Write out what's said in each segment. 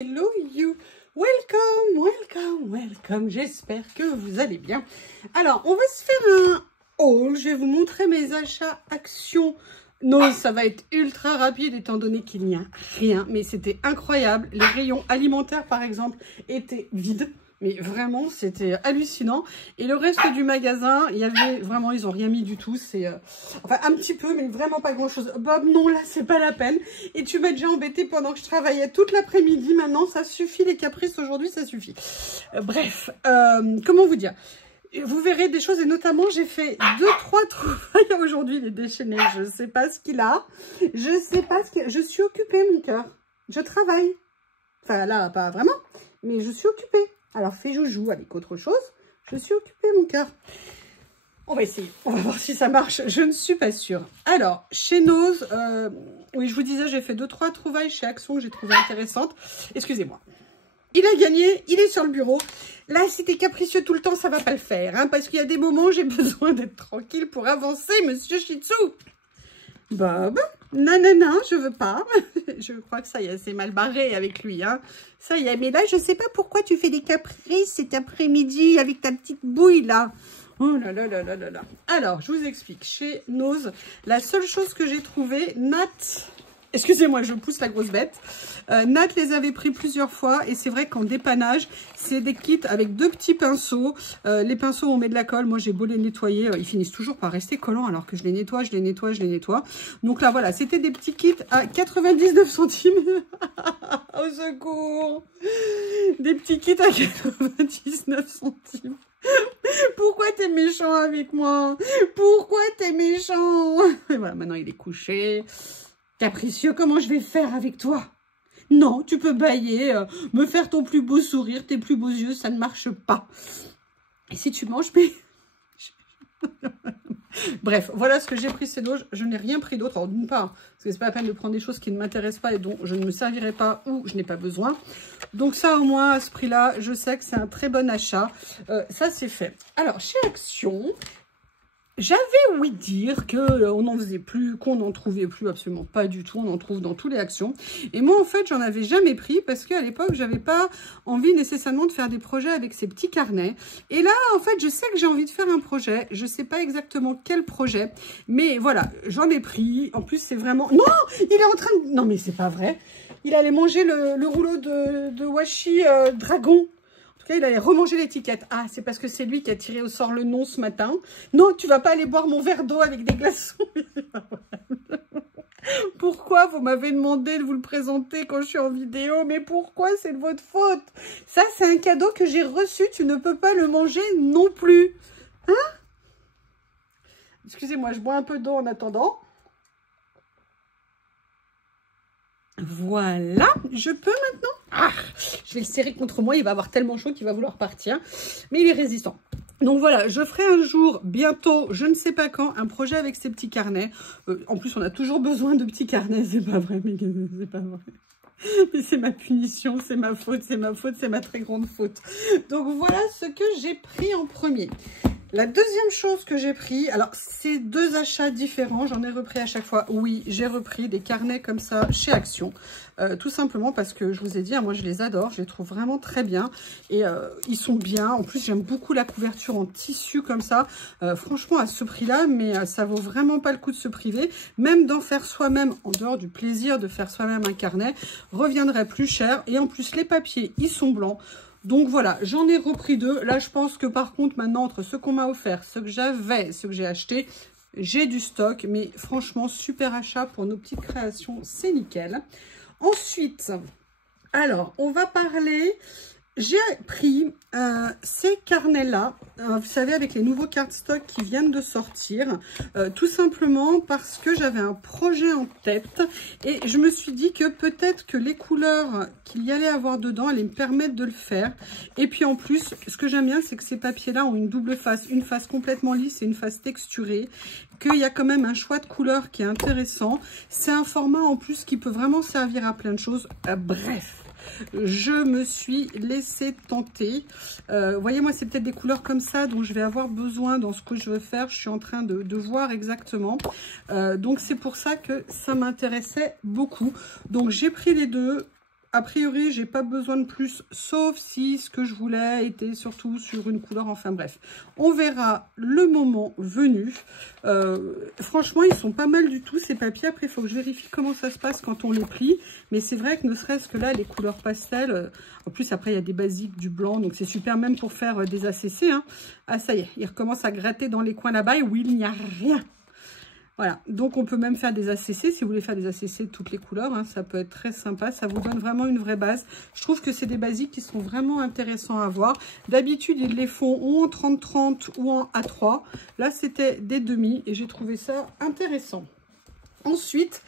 Hello you, welcome, j'espère que vous allez bien. Alors, on va se faire un haul, je vais vous montrer mes achats Action. Non, ça va être ultra rapide étant donné qu'il n'y a rien, mais c'était incroyable. Les rayons alimentaires par exemple étaient vides. Mais vraiment, c'était hallucinant. Et le reste du magasin, il y avait vraiment, ils ont rien mis du tout. C'est enfin un petit peu, mais vraiment pas grand chose. Bob, non, là, c'est pas la peine. Et tu m'as déjà embêté pendant que je travaillais toute l'après-midi. Maintenant, ça suffit, les caprices aujourd'hui, ça suffit. Bref, comment vous dire? Vous verrez des choses et notamment, j'ai fait 2-3 trouvailles aujourd'hui, les déchaînés. Je sais pas ce qu'il a. Je sais pas ce qu'il a. Je suis occupée, mon cœur. Je travaille. Enfin, là, pas vraiment, mais je suis occupée. Alors, fais joujou avec autre chose. Je suis occupée, mon cœur. On va essayer. On va voir si ça marche. Je ne suis pas sûre. Alors, chez Nose, oui, je vous disais, j'ai fait 2-3 trouvailles chez Action que j'ai trouvé intéressantes. Excusez-moi. Il a gagné. Il est sur le bureau. Là, si t'es capricieux tout le temps, ça va pas le faire. Hein, parce qu'il y a des moments où j'ai besoin d'être tranquille pour avancer, monsieur Shih Tzu. Bob, non, je veux pas. Je crois que ça y est, c'est mal barré avec lui. Hein. Ça y est, mais là, je sais pas pourquoi tu fais des caprices cet après-midi avec ta petite bouille, là. Oh là là là là là là. Alors, je vous explique. Chez Nose, la seule chose que j'ai trouvée, Nat... Excusez-moi, je pousse la grosse bête. Nat les avait pris plusieurs fois et c'est vrai qu'en dépannage, c'est des kits avec 2 petits pinceaux. Les pinceaux, on met de la colle. Moi, j'ai beau les nettoyer, ils finissent toujours par rester collants alors que je les nettoie, je les nettoie, je les nettoie. Donc là, voilà, c'était des petits kits à 99 centimes. Au secours! Des petits kits à 99 centimes. Pourquoi t'es méchant avec moi? Pourquoi t'es méchant? Et voilà, maintenant il est couché. Capricieux, comment je vais faire avec toi? Non, tu peux bâiller, me faire ton plus beau sourire, tes plus beaux yeux, ça ne marche pas. Et si tu manges, mais... Bref, voilà ce que j'ai pris ces dos. Je n'ai rien pris d'autre. Alors d'une part, parce que c'est pas la peine de prendre des choses qui ne m'intéressent pas et dont je ne me servirai pas ou je n'ai pas besoin. Donc ça, au moins, à ce prix-là, je sais que c'est un très bon achat. Ça, c'est fait. Alors, chez Action... J'avais ouï dire qu'on n'en faisait plus, qu'on n'en trouvait plus, absolument pas du tout. On en trouve dans tous les Actions. Et moi, en fait, j'en avais jamais pris parce qu'à l'époque, j'avais pas envie nécessairement de faire des projets avec ces petits carnets. Et là, en fait, je sais que j'ai envie de faire un projet. Je sais pas exactement quel projet. Mais voilà, j'en ai pris. En plus, c'est vraiment... Non, il est en train de... Non, mais c'est pas vrai. Il allait manger le rouleau de washi dragon. Il allait remanger l'étiquette. Ah, c'est parce que c'est lui qui a tiré au sort le nom ce matin. Non, tu vas pas aller boire mon verre d'eau avec des glaçons. Pourquoi vous m'avez demandé de vous le présenter quand je suis en vidéo? Mais pourquoi c'est de votre faute? Ça, c'est un cadeau que j'ai reçu. Tu ne peux pas le manger non plus. Hein? Excusez-moi, je bois un peu d'eau en attendant. Voilà, je peux maintenant. Ah, je vais le serrer contre moi, il va avoir tellement chaud qu'il va vouloir partir. Mais il est résistant. Donc voilà, je ferai un jour, bientôt, je ne sais pas quand, un projet avec ces petits carnets. En plus, on a toujours besoin de petits carnets, c'est pas vrai, mais c'est pas vrai. Mais c'est ma punition, c'est ma faute, c'est ma très grande faute. Donc voilà ce que j'ai pris en premier. La deuxième chose que j'ai pris, alors c'est 2 achats différents, j'en ai repris à chaque fois. Oui, j'ai repris des carnets comme ça chez Action, tout simplement parce que je vous ai dit, moi je les adore, je les trouve vraiment très bien et ils sont bien. En plus, j'aime beaucoup la couverture en tissu comme ça, franchement à ce prix-là, mais ça vaut vraiment pas le coup de se priver. Même d'en faire soi-même, en dehors du plaisir de faire soi-même un carnet, reviendrait plus cher. Et en plus, les papiers, ils sont blancs. Donc voilà, j'en ai repris 2. Là, je pense que par contre, maintenant, entre ce qu'on m'a offert, ce que j'avais, ce que j'ai acheté, j'ai du stock. Mais franchement, super achat pour nos petites créations, c'est nickel. Ensuite, alors, on va parler... J'ai pris ces carnets-là, vous savez, avec les nouveaux cardstock qui viennent de sortir, tout simplement parce que j'avais un projet en tête et je me suis dit que peut-être que les couleurs qu'il y allait avoir dedans allaient me permettre de le faire. Et puis en plus, ce que j'aime bien, c'est que ces papiers-là ont une double face, une face complètement lisse et une face texturée, qu'il y a quand même un choix de couleurs qui est intéressant. C'est un format en plus qui peut vraiment servir à plein de choses. Bref. Je me suis laissée tenter. Voyez, moi, c'est peut-être des couleurs comme ça dont je vais avoir besoin dans ce que je veux faire. Je suis en train de voir exactement. Donc, c'est pour ça que ça m'intéressait beaucoup. Donc, j'ai pris les 2. a priori, j'ai pas besoin de plus, sauf si ce que je voulais était surtout sur une couleur. Enfin bref, on verra le moment venu. Franchement, ils sont pas mal du tout ces papiers. Après, il faut que je vérifie comment ça se passe quand on les plie. Mais c'est vrai que ne serait-ce que là, les couleurs pastel. En plus, après, il y a des basiques, du blanc. Donc, c'est super même pour faire des ACC. Hein. Ah, ça y est, il recommence à gratter dans les coins là-bas où il n'y a rien. Voilà, donc on peut même faire des ACC, si vous voulez faire des ACC de toutes les couleurs, hein, ça peut être très sympa, ça vous donne vraiment une vraie base. Je trouve que c'est des basiques qui sont vraiment intéressants à voir. D'habitude, ils les font ou en 30-30 ou en A3. Là, c'était des demi et j'ai trouvé ça intéressant. Ensuite,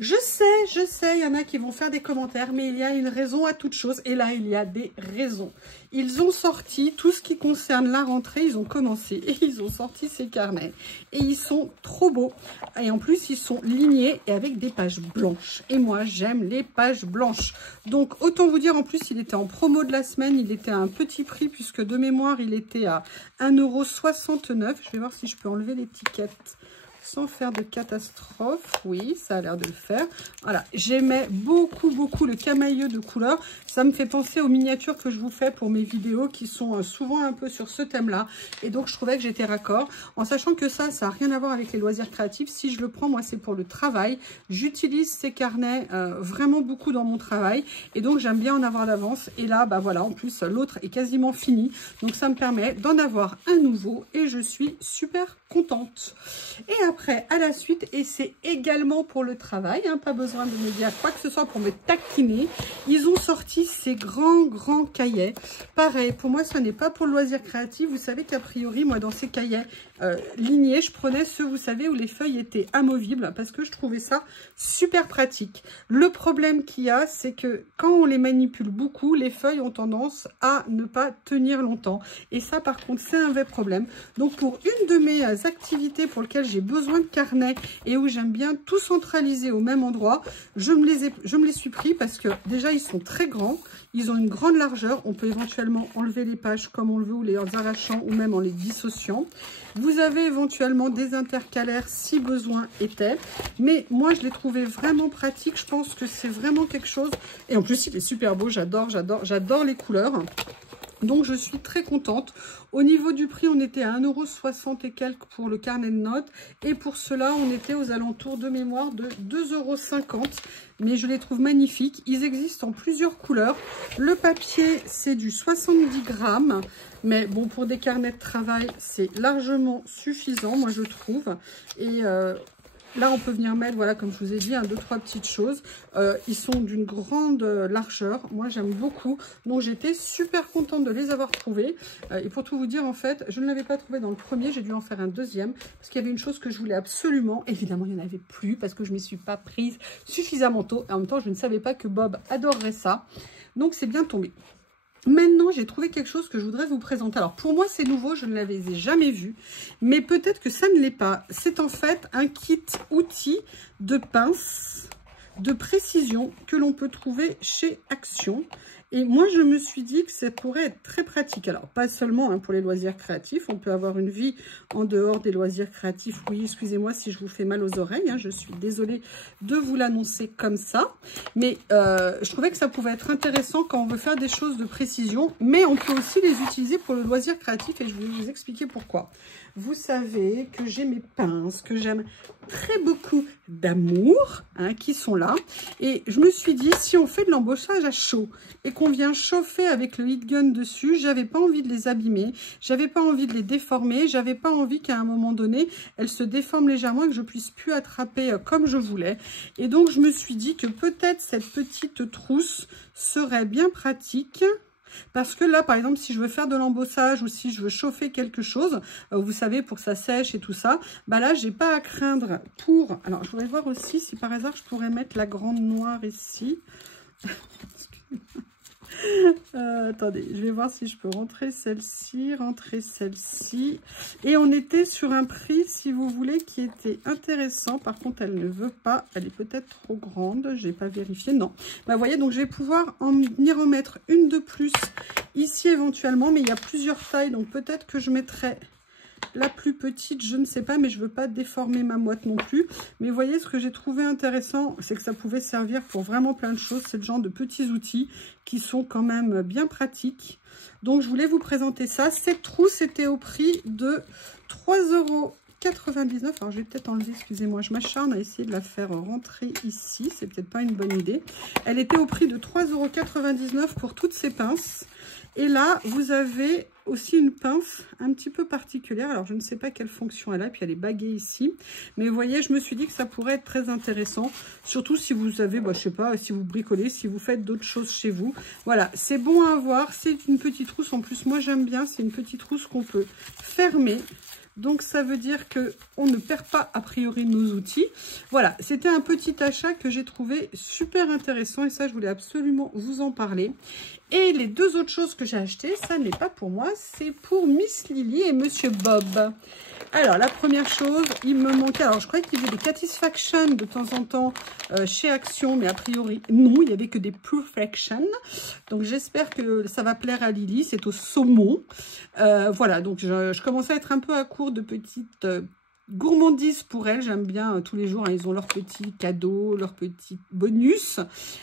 je sais, il y en a qui vont faire des commentaires, mais il y a une raison à toute chose. Et là, il y a des raisons. Ils ont sorti tout ce qui concerne la rentrée. Ils ont commencé et ils ont sorti ces carnets. Et ils sont trop beaux. Et en plus, ils sont lignés et avec des pages blanches. Et moi, j'aime les pages blanches. Donc, autant vous dire, en plus, il était en promo de la semaine. Il était à un petit prix puisque de mémoire, il était à 1,69 €. Je vais voir si je peux enlever l'étiquette sans faire de catastrophe. Oui, ça a l'air de le faire. Voilà, j'aimais beaucoup le camailleux de couleur. Ça me fait penser aux miniatures que je vous fais pour mes vidéos qui sont souvent un peu sur ce thème-là. Et donc, je trouvais que j'étais raccord. En sachant que ça n'a rien à voir avec les loisirs créatifs. Si je le prends, moi, c'est pour le travail. J'utilise ces carnets vraiment beaucoup dans mon travail. Et donc, j'aime bien en avoir d'avance. Et là, bah voilà, en plus, l'autre est quasiment fini. Donc, ça me permet d'en avoir un nouveau. Et je suis super contente. Et après, à la suite, et c'est également pour le travail, hein, pas besoin de me dire quoi que ce soit pour me taquiner, ils ont sorti ces grands cahiers. Pareil, pour moi, ce n'est pas pour le loisir créatif. Vous savez qu'a priori, moi, dans ces cahiers lignés, je prenais ceux, vous savez, où les feuilles étaient amovibles parce que je trouvais ça super pratique. Le problème qu'il y a, c'est que quand on les manipule beaucoup, les feuilles ont tendance à ne pas tenir longtemps. Et ça, par contre, c'est un vrai problème. Donc, pour une de mes activités pour lesquelles j'ai besoin de carnets et où j'aime bien tout centraliser au même endroit, je me les suis pris parce que déjà, ils sont très grands. Ils ont une grande largeur. On peut éventuellement enlever les pages comme on le veut ou les arrachant ou même en les dissociant. Vous avez éventuellement des intercalaires si besoin était. Mais moi, je l'ai trouvé vraiment pratique. Je pense que c'est vraiment quelque chose. Et en plus, il est super beau. J'adore les couleurs. Donc, je suis très contente. Au niveau du prix, on était à 1,60 € et quelques pour le carnet de notes. Et pour cela, on était aux alentours de mémoire de 2,50 €. Mais je les trouve magnifiques. Ils existent en plusieurs couleurs. Le papier, c'est du 70 grammes. Mais bon, pour des carnets de travail, c'est largement suffisant, moi, je trouve. Et là, on peut venir mettre, voilà, comme je vous ai dit, 2-3 petites choses. Ils sont d'une grande largeur. Moi, j'aime beaucoup. Donc, j'étais super contente de les avoir trouvés. Et pour tout vous dire, en fait, je ne l'avais pas trouvé dans le premier. J'ai dû en faire un deuxième. Parce qu'il y avait une chose que je voulais absolument. Évidemment, il n'y en avait plus parce que je ne m'y suis pas prise suffisamment tôt. Et en même temps, je ne savais pas que Bob adorerait ça. Donc, c'est bien tombé. Maintenant, j'ai trouvé quelque chose que je voudrais vous présenter. Alors, pour moi, c'est nouveau, je ne l'avais jamais vu. Mais peut-être que ça ne l'est pas. C'est en fait un kit outil de pince de précision que l'on peut trouver chez Action. Et moi, je me suis dit que ça pourrait être très pratique. Alors, pas seulement pour les loisirs créatifs. On peut avoir une vie en dehors des loisirs créatifs. Oui, excusez-moi si je vous fais mal aux oreilles. Je suis désolée de vous l'annoncer comme ça. Mais je trouvais que ça pouvait être intéressant quand on veut faire des choses de précision. Mais on peut aussi les utiliser pour le loisir créatif. Et je vais vous expliquer pourquoi. Vous savez que j'ai mes pinces, que j'aime très beaucoup d'amour, qui sont là. Et je me suis dit, si on fait de l'embossage à chaud et qu'on vient chauffer avec le heat gun dessus, j'avais pas envie de les abîmer, j'avais pas envie de les déformer, j'avais pas envie qu'à un moment donné, elles se déforment légèrement et que je puisse plus attraper comme je voulais. Et donc, je me suis dit que peut-être cette petite trousse serait bien pratique. Parce que là, par exemple, si je veux faire de l'embossage ou si je veux chauffer quelque chose, vous savez, pour que ça sèche et tout ça, bah là, j'ai pas à craindre pour... Alors, je voudrais voir aussi si par hasard, je pourrais mettre la grande noire ici. Attendez, je vais voir si je peux rentrer celle-ci, et on était sur un prix, si vous voulez, qui était intéressant. Par contre, elle ne veut pas, elle est peut-être trop grande, j'ai pas vérifié, non. Bah, vous voyez, donc je vais pouvoir venir en mettre une de plus ici éventuellement, mais il y a plusieurs tailles, donc peut-être que je mettrai la plus petite, je ne sais pas, mais je ne veux pas déformer ma boîte non plus. Mais vous voyez, ce que j'ai trouvé intéressant, c'est que ça pouvait servir pour vraiment plein de choses. C'est le genre de petits outils qui sont quand même bien pratiques. Donc, je voulais vous présenter ça. Cette trousse était au prix de 3,99 €. Alors, je vais peut-être enlever, excusez-moi, je m'acharne à essayer de la faire rentrer ici. C'est peut-être pas une bonne idée. Elle était au prix de 3,99 € pour toutes ces pinces. Et là, vous avez aussi une pince un petit peu particulière. Alors, je ne sais pas quelle fonction elle a. Puis, elle est baguée ici. Mais vous voyez, je me suis dit que ça pourrait être très intéressant. Surtout si vous avez, je sais pas, si vous bricolez, si vous faites d'autres choses chez vous. Voilà, c'est bon à avoir. C'est une petite trousse. En plus, moi, j'aime bien. C'est une petite trousse qu'on peut fermer. Donc, ça veut dire qu'on ne perd pas, a priori, nos outils. Voilà, c'était un petit achat que j'ai trouvé super intéressant. Et ça, je voulais absolument vous en parler. Et les deux autres choses que j'ai achetées, ça n'est pas pour moi, c'est pour Miss Lily et Monsieur Bob. Alors, la première chose, il me manquait... Alors, je croyais qu'il y avait des Satisfaction de temps en temps chez Action, mais a priori, non, il n'y avait que des Perfection. Donc, j'espère que ça va plaire à Lily. C'est au saumon. Voilà, donc je commençais à être un peu à court de petites... gourmandise pour elle, j'aime bien tous les jours, hein, ils ont leurs petits cadeaux, leurs petits bonus.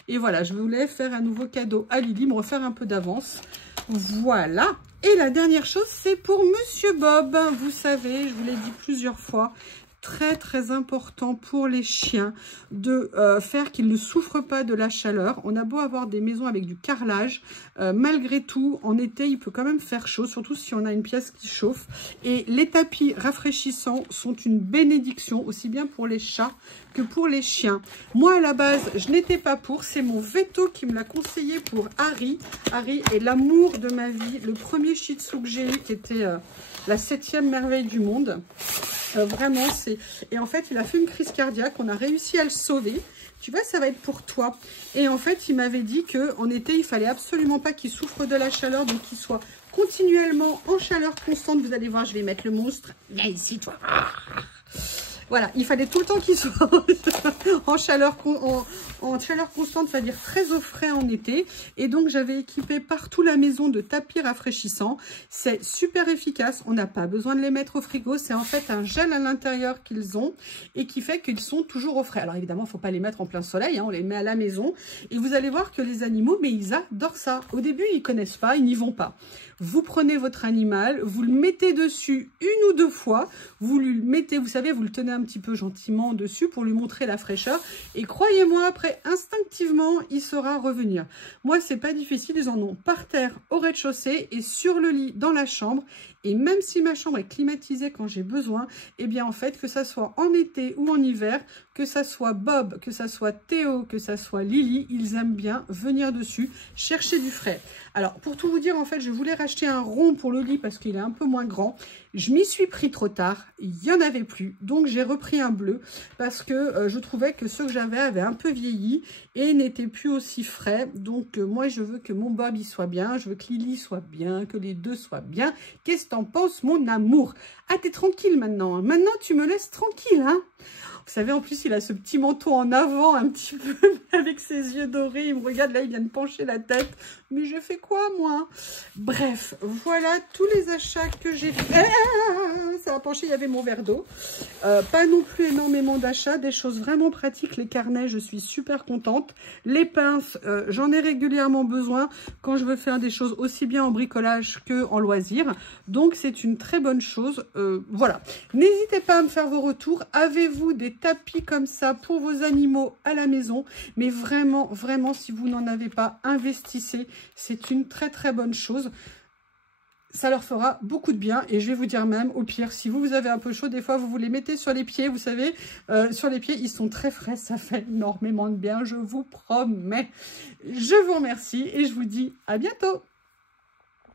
Et voilà, je voulais faire un nouveau cadeau à Lily, me refaire un peu d'avance. Voilà. Et la dernière chose, c'est pour Monsieur Bob. Vous savez, je vous l'ai dit plusieurs fois, très important pour les chiens de faire qu'ils ne souffrent pas de la chaleur. On a beau avoir des maisons avec du carrelage, malgré tout, en été, il peut quand même faire chaud, surtout si on a une pièce qui chauffe. Et les tapis rafraîchissants sont une bénédiction, aussi bien pour les chats que pour les chiens. Moi, à la base, je n'étais pas pour. C'est mon veto qui me l'a conseillé pour Harry. Harry est l'amour de ma vie. Le premier Shih Tzu que j'ai eu, qui était la 7e merveille du monde. Vraiment, c'est... Et en fait, il a fait une crise cardiaque. On a réussi à le sauver. Tu vois, ça va être pour toi. Et en fait, il m'avait dit qu'en été, il fallait absolument pas qu'il souffre de la chaleur, donc qu'il soit continuellement en chaleur constante. Vous allez voir, je vais mettre le monstre. Viens ici, toi. Voilà, il fallait tout le temps qu'il soit en chaleur constante, c'est-à-dire très au frais en été. Et donc, j'avais équipé partout la maison de tapis rafraîchissants. C'est super efficace. On n'a pas besoin de les mettre au frigo. C'est en fait un gel à l'intérieur qu'ils ont et qui fait qu'ils sont toujours au frais. Alors, évidemment, il ne faut pas les mettre en plein soleil. Hein, on les met à la maison. Et vous allez voir que les animaux, mais ils adorent ça. Au début, ils ne connaissent pas, ils n'y vont pas. Vous prenez votre animal, vous le mettez dessus 1 ou 2 fois, vous lui mettez, vous savez, vous le tenez un petit peu gentiment dessus pour lui montrer la fraîcheur. Et croyez-moi, après, instinctivement, il saura revenir. Moi, c'est pas difficile, ils en ont par terre, au rez-de-chaussée et sur le lit dans la chambre. Et même si ma chambre est climatisée quand j'ai besoin, eh bien en fait, que ça soit en été ou en hiver, que ça soit Bob, que ça soit Théo, que ça soit Lily, ils aiment bien venir dessus, chercher du frais. Alors, pour tout vous dire, en fait, je voulais racheter un rond pour le lit parce qu'il est un peu moins grand. Je m'y suis pris trop tard, il n'y en avait plus. Donc, j'ai repris un bleu parce que je trouvais que ceux que j'avais avaient un peu vieilli et n'étaient plus aussi frais. Donc, moi, je veux que mon Bob, il soit bien. Je veux que Lily soit bien, que les deux soient bien. Qu'est-ce que t'en penses, mon amour? Ah, t'es tranquille maintenant. Maintenant, tu me laisses tranquille, hein? Vous savez, en plus, il a ce petit manteau en avant, un petit peu, avec ses yeux dorés. Il me regarde, là, il vient de pencher la tête. Mais je fais quoi, moi? Bref, voilà tous les achats que j'ai fait. Ça a penché, il y avait mon verre d'eau. Pas non plus énormément d'achats, des choses vraiment pratiques. Les carnets, je suis super contente. Les pinces, j'en ai régulièrement besoin quand je veux faire des choses aussi bien en bricolage qu'en loisir. Donc, c'est une très bonne chose. Voilà. N'hésitez pas à me faire vos retours. Avez-vous des tapis comme ça pour vos animaux à la maison? Mais vraiment, vraiment, si vous n'en avez pas, investissez. C'est une très, très bonne chose. Ça leur fera beaucoup de bien. Et je vais vous dire même, au pire, si vous avez un peu chaud, des fois, vous les mettez sur les pieds. Vous savez, sur les pieds, ils sont très frais. Ça fait énormément de bien, je vous promets. Je vous remercie et je vous dis à bientôt.